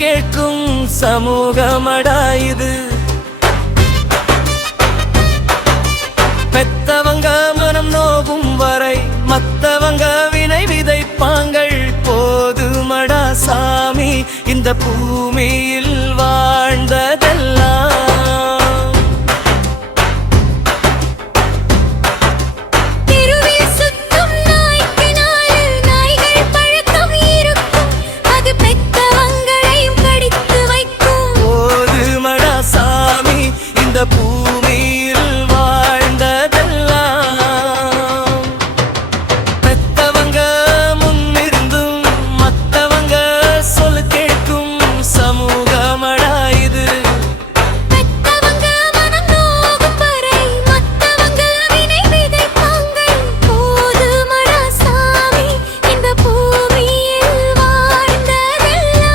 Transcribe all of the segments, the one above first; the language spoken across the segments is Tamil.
கேட்கும் சமூகமடா இது. பெத்தவங்க மனம் நோகும் வரை மத்தவங்க வினை விதைப்பாங்கள். போதுமடா சாமி இந்த பூமியில் வாழ்ந்ததெல்லாம். இந்த பூமியில் வாழ்ந்ததெல்லாம். பெத்தவங்க முன்னிருந்தும் மத்தவங்க சொல் கேட்கும் சமூகமடா இது. பெத்தவங்க மனம் நோகும் வரை மத்தவங்க வினை விதைப்பாங்கள். போதுமடா சாமி இந்த பூமியில் வாழ்ந்ததெல்லாம்.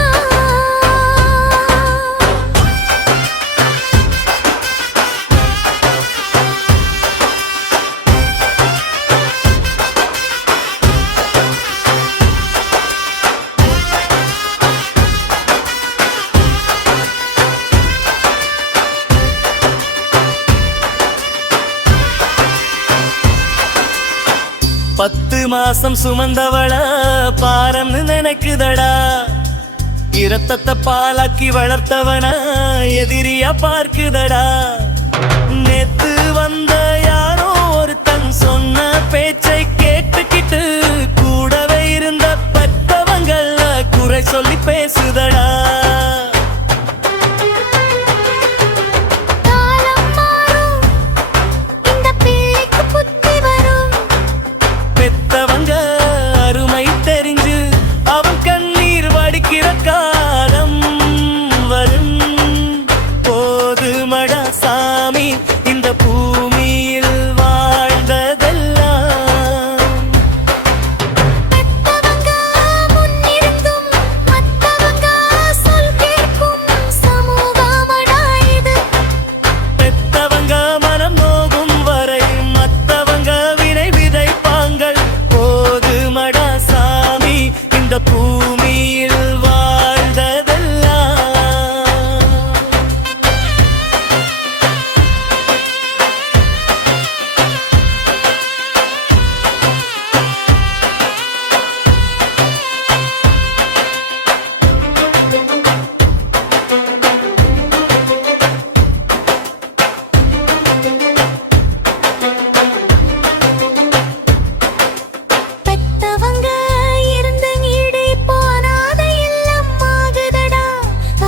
பத்து மாசம் சுமந்தவள பாரம்னு நினைக்குதடா. இரத்தத்தை பாலாக்கி வளர்த்தவன எதிரியா பார்க்குதடா. நேத்து வந்த யாரோ ஒருத்தன் சொன்ன பேச்சை கேட்டுக்கிட்டு கூடவே இருந்த பெத்தவங்கள குறை சொல்லி பேசுதடா. பெத்தவங்க அருமை தெரிஞ்சு அவன் கண்ணீர் வடிக்கிற காலம் வரும். போதுமடா சாமி இந்த பூமியில் வாழ்ந்ததெல்லாம். பெத்தவங்க முன்னிருந்தும் மத்தவங்க சொல் கேட்கும் சமூகமடா இது. பெத்தவங்க மனம் நோகும் வரை மத்தவங்க வினை விதைப்பாங்கள். போதுமடா சாமி இந்த பூமியில் வாழ்ந்ததெல்லாம். பெத்தவங்க இருந்த நீடே போனாத எல்லாம் ஆகுதடா.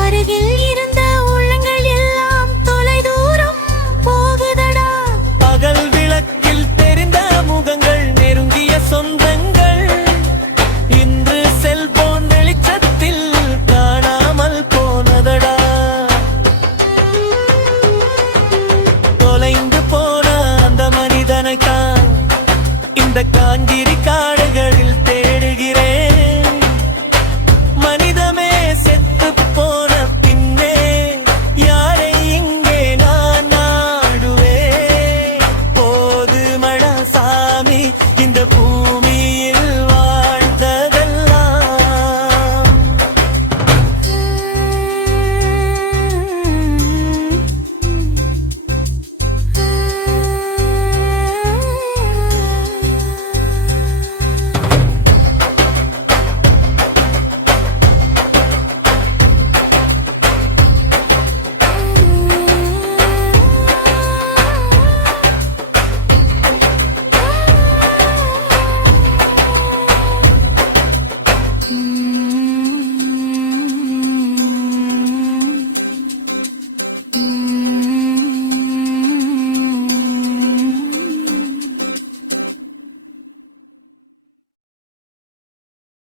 அருகில் இருந்த உள்ளங்கள் எல்லாம் தொலை தூரம் போகுதடா. பகல் விளக்கில் தெரிந்த முகங்கள் நெருங்கிய சொந்தங்கள் இன்று செல்போன் வெளிச்சத்தில் காணாமல் போனதடா. தொலைந்து போன அந்த மனிதனை தான் இந்த காஞ்சிரி காடு